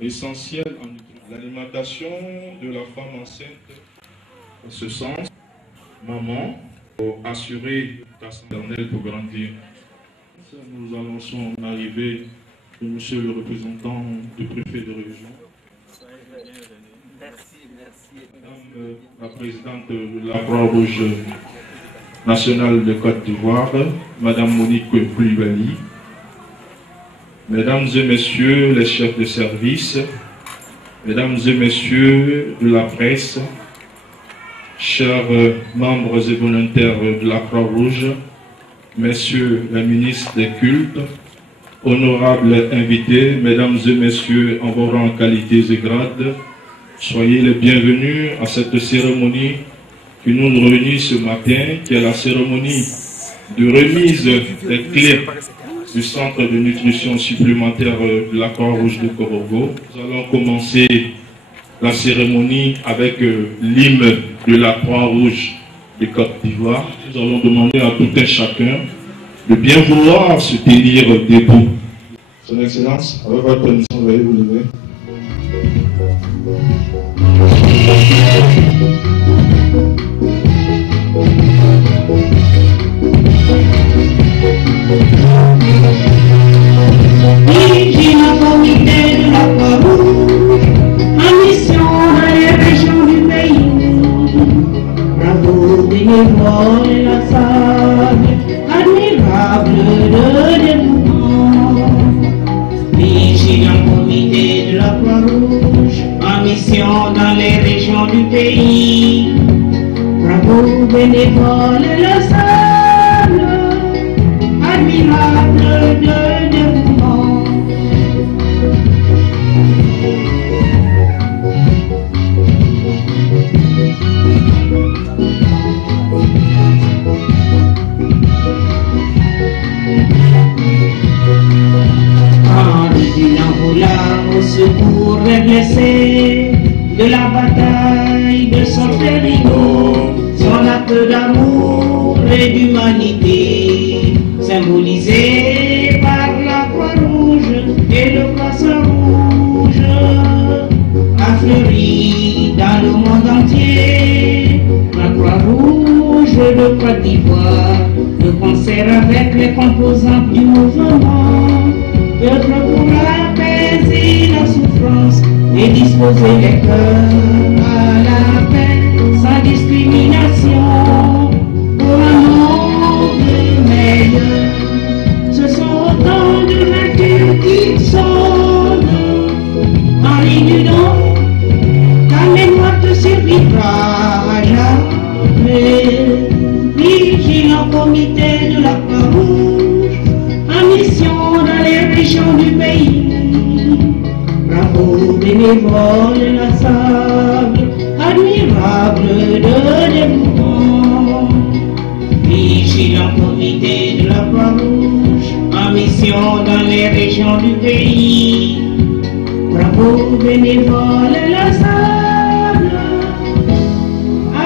Essentiel en l'alimentation de la femme enceinte. En ce sens, maman, pour assurer ta santé pour grandir. Nous annonçons l'arrivée de monsieur le représentant du préfet de région. Madame la présidente de la Croix-Rouge nationale de Côte d'Ivoire, Madame Monique Koulibaly. Mesdames et messieurs les chefs de service, mesdames et messieurs de la presse, chers membres et volontaires de la Croix-Rouge, messieurs les ministres des cultes, honorables invités, mesdames et messieurs en vos rangs, qualités et grades, soyez les bienvenus à cette cérémonie qui nous réunit ce matin, qui est la cérémonie de remise des clés du centre de nutrition supplémentaire de la Croix-Rouge de Korogo. Nous allons commencer la cérémonie avec l'hymne de la Croix-Rouge de Côte d'Ivoire. Nous allons demander à tout un chacun de bien vouloir se tenir debout. Son Excellence, avec votre permission, veuillez vous lever. Dans les régions du pays, bravo bénévole le sable, admirable de dévouement. secours des blessés de la bataille de Solferino, son acte d'amour et d'humanité, symbolisé par la Croix-Rouge et le Croissant Rouge, a fleuri dans le monde entier. La Croix-Rouge de Côte d'Ivoire, de concert avec les composantes du mouvement, œuvre pour apaiser la souffrance et disposer les cœurs à la paix, sans discrimination, pour un monde meilleur. Ce sont autant de vertus qui sonnent en ligne d'eau, ta mémoire te survivra à jamais. Vigilant comité de la Croix-Rouge, en mission dans les régions du pays. Bravo bénévoles inlassables, admirables de dévouement. Vigilant comité de la Croix-Rouge, en mission dans les régions du pays. Bravo bénévoles inlassables,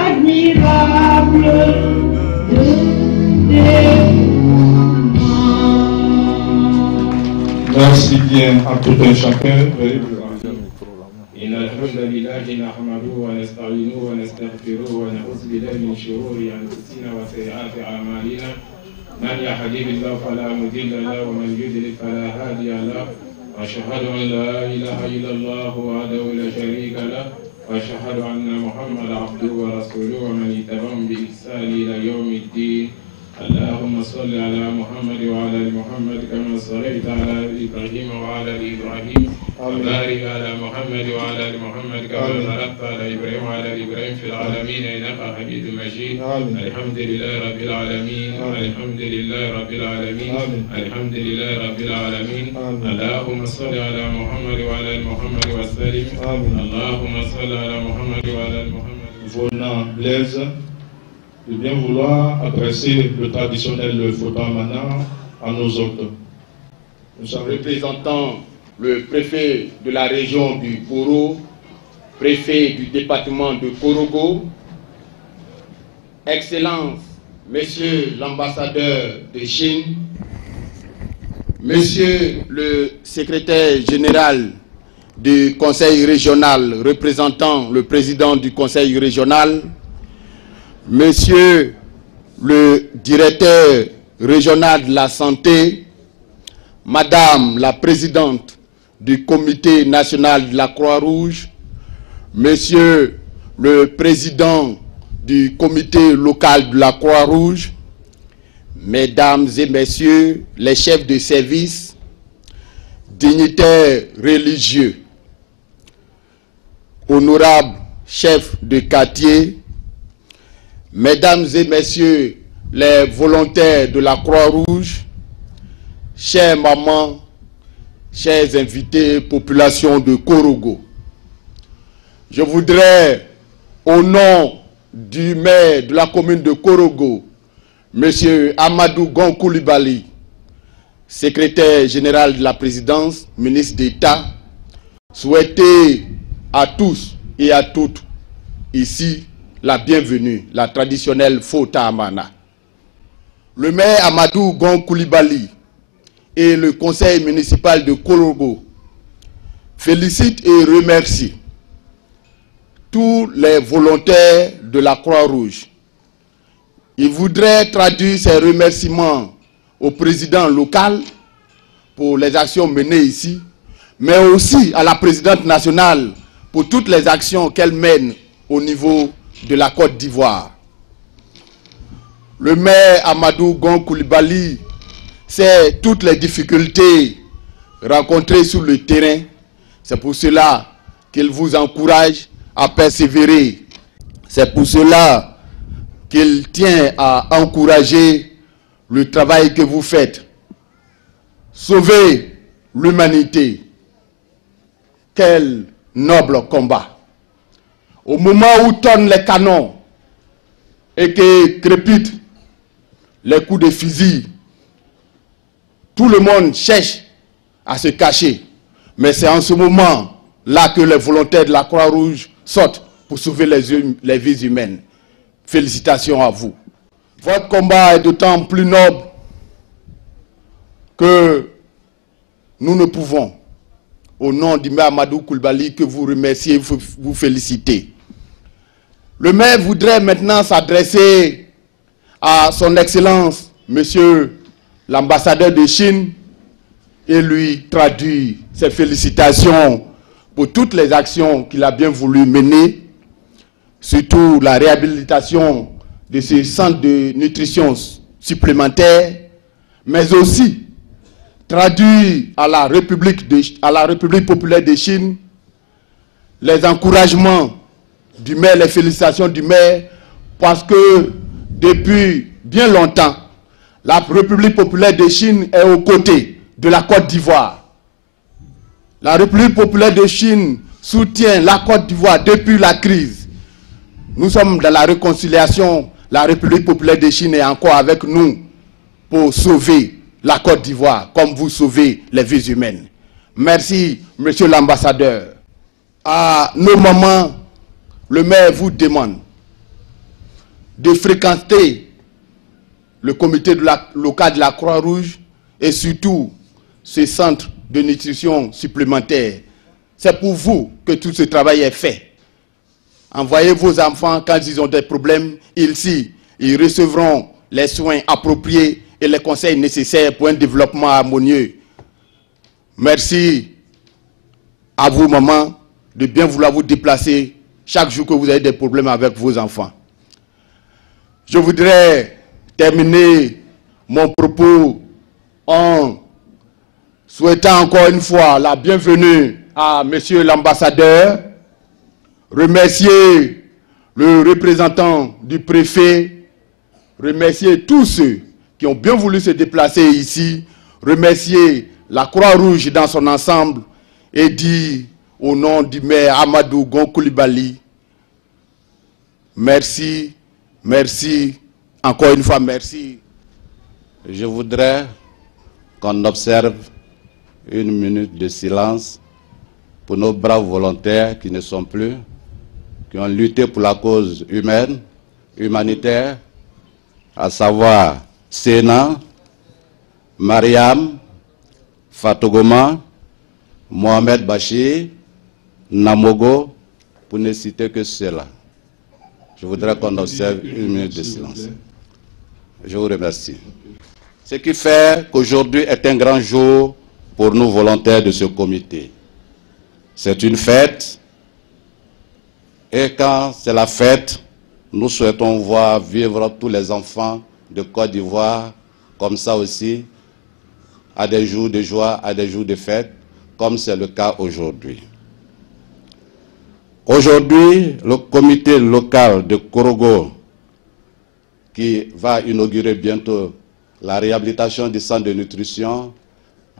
admirables de dévouement. Merci bien à tout un chacun. إن الحمد لله نحمده ونستعينه ونستغفره ونعوذ بالله من شرور أنفسنا وسيئات أعمالنا من يهده الله فلا مضل له ومن يضلل فلا هادي له وأشهد أن لا إله إلا الله وحده لا شريك له وأشهد أن محمدا عبده ورسوله ومن تبعهم بإحسان إلى يوم الدين. اللهم صل على محمد وعلى ال محمد كما صليت على ابراهيم وعلى ال ابراهيم وبارك على محمد وعلى ال محمد كما باركت على ابراهيم وعلى ال ابراهيم في العالمين انك حميد مجيد. الحمد لله رب العالمين، الحمد لله رب العالمين، الحمد لله رب العالمين. اللهم صل على محمد وعلى ال محمد وسلم. اللهم صل على محمد وعلى ال محمد. Venant Blaise, de bien vouloir adresser le traditionnel Fotamana à nos hôtes. Nous sommes représentant le préfet de la région du Koro, préfet du département de Korogo, Excellence, Monsieur l'ambassadeur de Chine, Monsieur le secrétaire général du conseil régional représentant le président du conseil régional, Monsieur le directeur régional de la santé, Madame la présidente du comité national de la Croix-Rouge, Monsieur le président du comité local de la Croix-Rouge, Mesdames et Messieurs les chefs de service, dignitaires religieux, honorables chefs de quartier, Mesdames et Messieurs les volontaires de la Croix-Rouge, chères mamans, chers invités, population de Korogo, je voudrais, au nom du maire de la commune de Korogo, M. Amadou Gon Coulibaly, secrétaire général de la présidence, ministre d'État, souhaiter à tous et à toutes ici la bienvenue, la traditionnelle Fota Amana. Le maire Amadou Gon Coulibaly et le conseil municipal de Korogo félicitent et remercient tous les volontaires de la Croix-Rouge. Il voudrait traduire ces remerciements au président local pour les actions menées ici, mais aussi à la présidente nationale pour toutes les actions qu'elle mène au niveau de la Côte d'Ivoire. Le maire Amadou Gon Coulibaly sait toutes les difficultés rencontrées sur le terrain. C'est pour cela qu'il vous encourage à persévérer. C'est pour cela qu'il tient à encourager le travail que vous faites. Sauver l'humanité. Quel noble combat! Au moment où tonnent les canons et que crépitent les coups de fusil, tout le monde cherche à se cacher. Mais c'est en ce moment-là que les volontaires de la Croix-Rouge sortent pour sauver les vies humaines. Félicitations à vous. Votre combat est d'autant plus noble que nous ne pouvons, au nom du maire Amadou Coulibaly, que vous remercier et vous féliciter. Le maire voudrait maintenant s'adresser à son Excellence, Monsieur l'ambassadeur de Chine, et lui traduire ses félicitations pour toutes les actions qu'il a bien voulu mener, surtout la réhabilitation de ces centres de nutrition supplémentaires, mais aussi traduire à la République populaire de Chine les encouragements du maire, les félicitations du maire, parce que depuis bien longtemps, la République populaire de Chine est aux côtés de la Côte d'Ivoire. La République populaire de Chine soutient la Côte d'Ivoire depuis la crise. Nous sommes dans la réconciliation. La République populaire de Chine est encore avec nous pour sauver la Côte d'Ivoire, comme vous sauvez les vies humaines. Merci, monsieur l'ambassadeur. À nos moments, le maire vous demande de fréquenter le comité local de la Croix-Rouge et surtout ce centre de nutrition supplémentaire. C'est pour vous que tout ce travail est fait. Envoyez vos enfants quand ils ont des problèmes, ils recevront les soins appropriés et les conseils nécessaires pour un développement harmonieux. Merci à vous, maman, de bien vouloir vous déplacer chaque jour que vous avez des problèmes avec vos enfants. Je voudrais terminer mon propos en souhaitant encore une fois la bienvenue à monsieur l'ambassadeur, remercier le représentant du préfet, remercier tous ceux qui ont bien voulu se déplacer ici, remercier la Croix-Rouge dans son ensemble et dire au nom du maire Amadou Coulibaly, merci, merci, encore une fois merci. Je voudrais qu'on observe une minute de silence pour nos braves volontaires qui ne sont plus, qui ont lutté pour la cause humaine, humanitaire, à savoir Séna, Mariam, Fatogoma, Mohamed Bachir, Namogo, pour ne citer que cela. Je voudrais qu'on observe une minute de silence. Je vous remercie. Ce qui fait qu'aujourd'hui est un grand jour pour nous volontaires de ce comité. C'est une fête, et quand c'est la fête, nous souhaitons voir vivre tous les enfants de Côte d'Ivoire comme ça aussi, à des jours de joie, à des jours de fête, comme c'est le cas aujourd'hui. Aujourd'hui, le comité local de Korogo, qui va inaugurer bientôt la réhabilitation du centre de nutrition,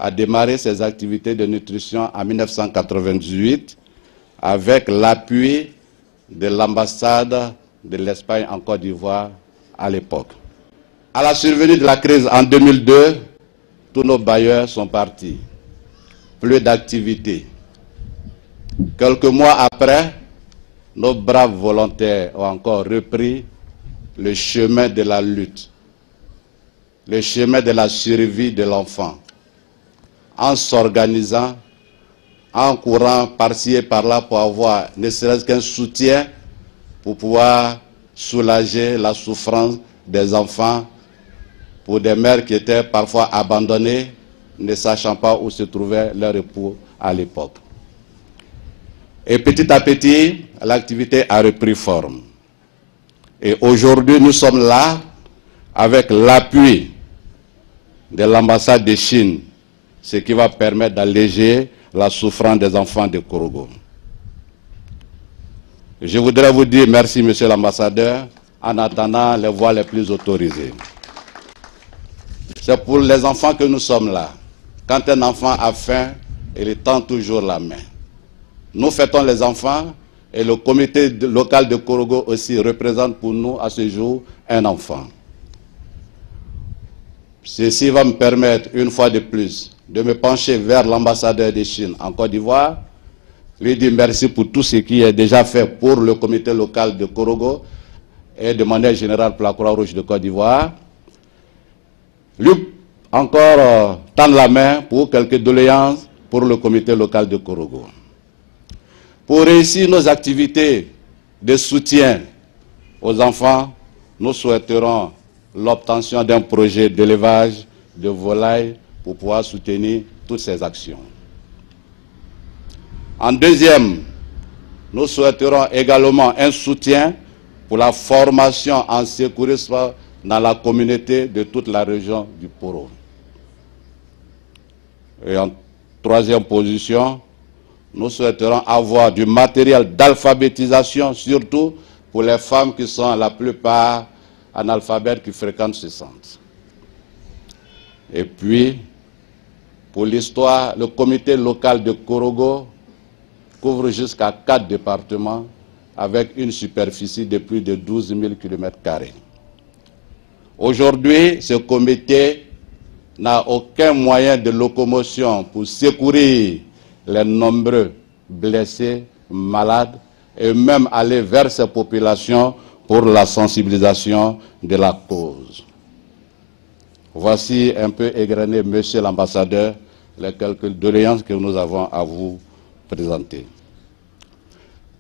a démarré ses activités de nutrition en 1998 avec l'appui de l'ambassade de l'Espagne en Côte d'Ivoire à l'époque. À la survenue de la crise en 2002, tous nos bailleurs sont partis. Plus d'activité. Quelques mois après, nos braves volontaires ont encore repris le chemin de la lutte, le chemin de la survie de l'enfant, en s'organisant, en courant par-ci et par-là pour avoir ne serait-ce qu'un soutien pour pouvoir soulager la souffrance des enfants, pour des mères qui étaient parfois abandonnées, ne sachant pas où se trouvait leur époux à l'époque. Et petit à petit, l'activité a repris forme. Et aujourd'hui, nous sommes là avec l'appui de l'ambassade de Chine, ce qui va permettre d'alléger la souffrance des enfants de Korogo. Je voudrais vous dire merci, monsieur l'ambassadeur, en attendant les voies les plus autorisées. C'est pour les enfants que nous sommes là. Quand un enfant a faim, il tend toujours la main. Nous fêtons les enfants et le comité local de Korogo aussi représente pour nous à ce jour un enfant. Ceci va me permettre, une fois de plus, de me pencher vers l'ambassadeur de Chine en Côte d'Ivoire, lui dire merci pour tout ce qui est déjà fait pour le comité local de Korogo et de manière générale pour la Croix-Rouge de Côte d'Ivoire. Lui encore tendre la main pour quelques doléances pour le comité local de Korogo. Pour réussir nos activités de soutien aux enfants, nous souhaiterons l'obtention d'un projet d'élevage de volailles pour pouvoir soutenir toutes ces actions. En deuxième, nous souhaiterons également un soutien pour la formation en secourisme dans la communauté de toute la région du Poro. Et en troisième position, nous souhaiterons avoir du matériel d'alphabétisation, surtout pour les femmes qui sont la plupart analphabètes qui fréquentent ce centre. Et puis, pour l'histoire, le comité local de Korogo couvre jusqu'à 4 départements avec une superficie de plus de 12 000 km². Aujourd'hui, ce comité n'a aucun moyen de locomotion pour secourir les nombreux blessés, malades, et même aller vers ces populations pour la sensibilisation de la cause. Voici un peu égrené, monsieur l'ambassadeur, les quelques doléances que nous avons à vous présenter.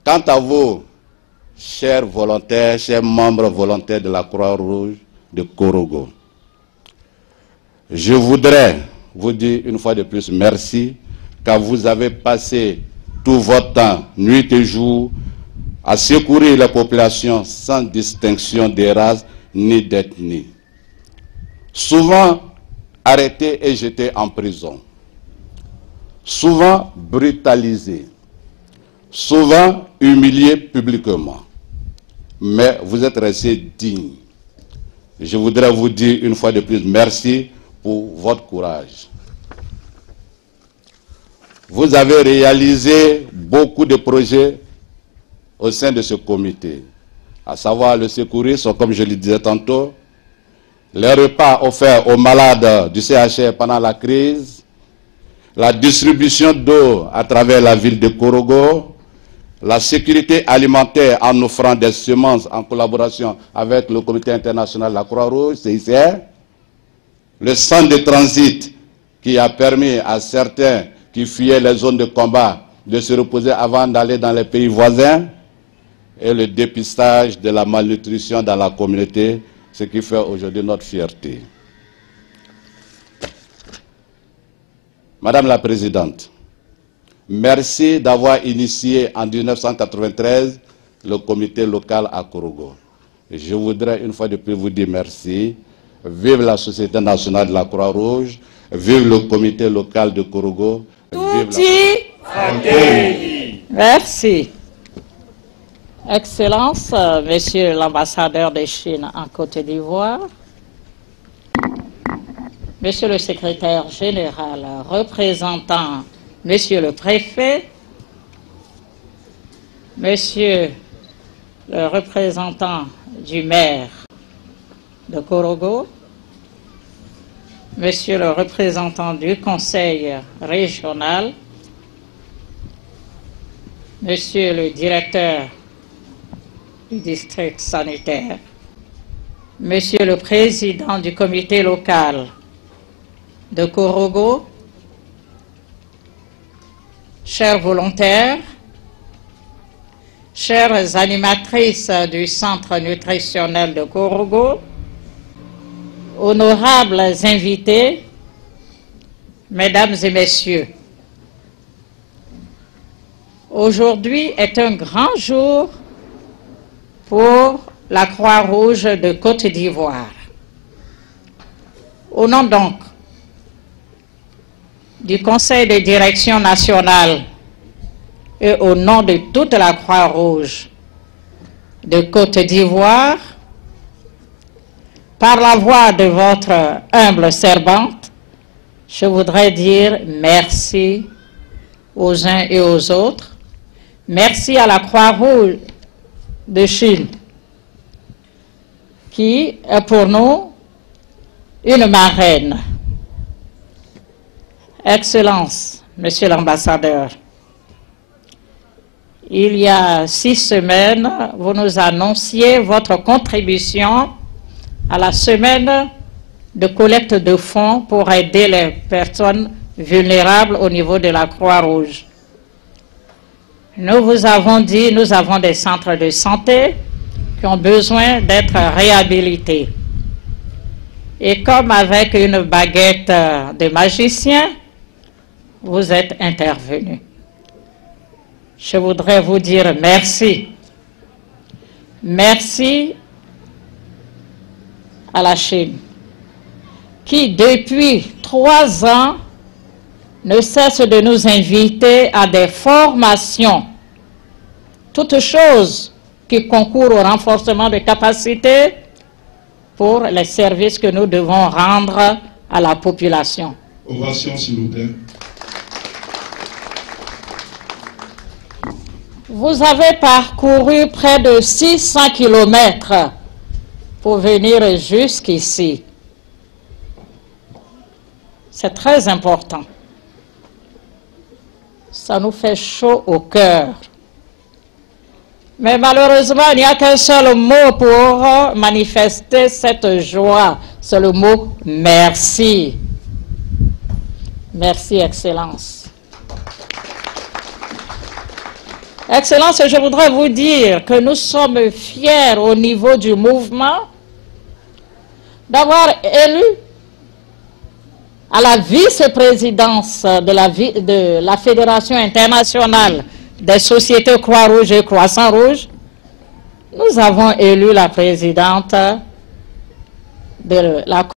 Quant à vous, chers volontaires, chers membres volontaires de la Croix-Rouge de Korogo, je voudrais vous dire une fois de plus merci, car vous avez passé tout votre temps, nuit et jour, à secourir la population sans distinction de race ni d'ethnie. Souvent arrêtés et jetés en prison, souvent brutalisés, souvent humiliés publiquement. Mais vous êtes restés dignes. Je voudrais vous dire une fois de plus merci pour votre courage. Vous avez réalisé beaucoup de projets au sein de ce comité, à savoir le secourisme, comme je le disais tantôt, les repas offerts aux malades du CHR pendant la crise, la distribution d'eau à travers la ville de Korogo, la sécurité alimentaire en offrant des semences en collaboration avec le comité international de la Croix-Rouge, CICR, le centre de transit qui a permis à certains qui fuyaient les zones de combat de se reposer avant d'aller dans les pays voisins, et le dépistage de la malnutrition dans la communauté, ce qui fait aujourd'hui notre fierté. Madame la Présidente, merci d'avoir initié en 1993 le comité local à Korogo. Je voudrais une fois de plus vous dire merci. Vive la Société nationale de la Croix-Rouge, vive le comité local de Korogo. Merci. Excellence, Monsieur l'ambassadeur de Chine en Côte d'Ivoire, Monsieur le secrétaire général représentant Monsieur le préfet, Monsieur le représentant du maire de Korogo, Monsieur le représentant du conseil régional, Monsieur le directeur du district sanitaire, Monsieur le président du comité local de Korogo, chers volontaires, chères animatrices du centre nutritionnel de Korogo, honorables invités, mesdames et messieurs, aujourd'hui est un grand jour pour la Croix-Rouge de Côte d'Ivoire. Au nom donc du Conseil de direction nationale et au nom de toute la Croix-Rouge de Côte d'Ivoire, par la voix de votre humble servante, je voudrais dire merci aux uns et aux autres. Merci à la Croix-Rouge de Chine, qui est pour nous une marraine. Excellence, Monsieur l'ambassadeur, il y a 6 semaines, vous nous annonciez votre contribution à la semaine de collecte de fonds pour aider les personnes vulnérables au niveau de la Croix-Rouge. Nous vous avons dit, nous avons des centres de santé qui ont besoin d'être réhabilités. Et comme avec une baguette de magicien, vous êtes intervenu. Je voudrais vous dire merci. Merci à la Chine, qui depuis 3 ans ne cesse de nous inviter à des formations, toutes choses qui concourent au renforcement de capacités pour les services que nous devons rendre à la population. Ovation, s'il vous plaît. Vous avez parcouru près de 600 kilomètres pour venir jusqu'ici. C'est très important. Ça nous fait chaud au cœur. Mais malheureusement, il n'y a qu'un seul mot pour manifester cette joie. C'est le mot merci. Merci, Excellence. Excellence, je voudrais vous dire que nous sommes fiers au niveau du mouvement d'avoir élu à la vice-présidence de la Fédération internationale des sociétés Croix-Rouge et Croissant-Rouge. Nous avons élu la présidente de la